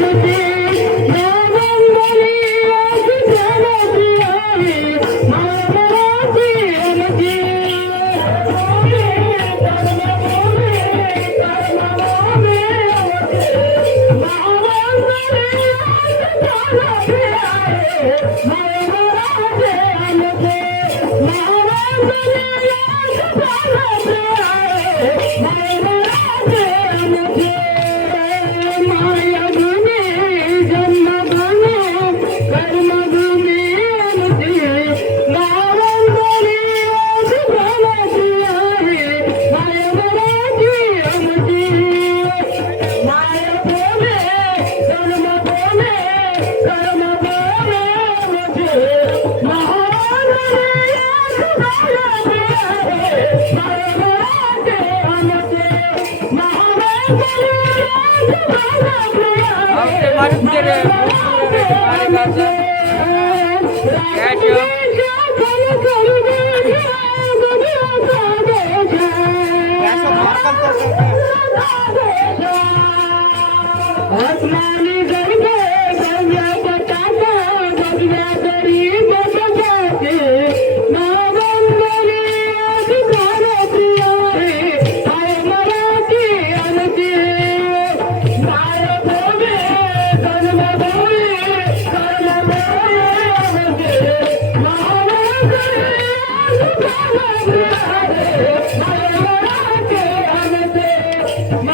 ಮುಂದೆ يا چلو کروں گا جی مڈی آ جائے گا کیا سوچ کر سکتے ہیں اسماني جائے گا جنہ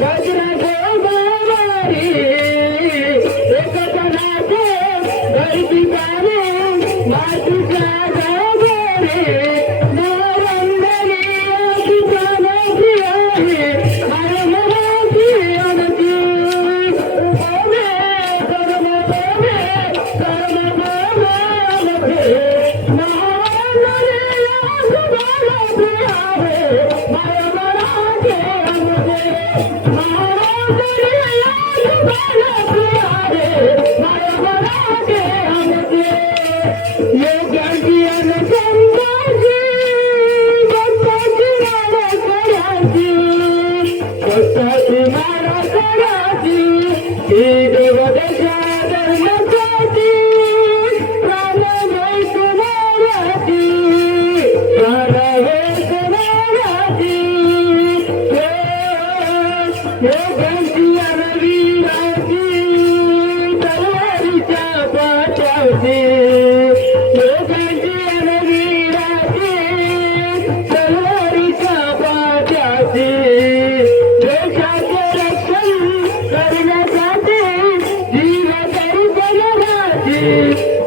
जना गोरी एक त राजी कारण माथि E deus Thank you.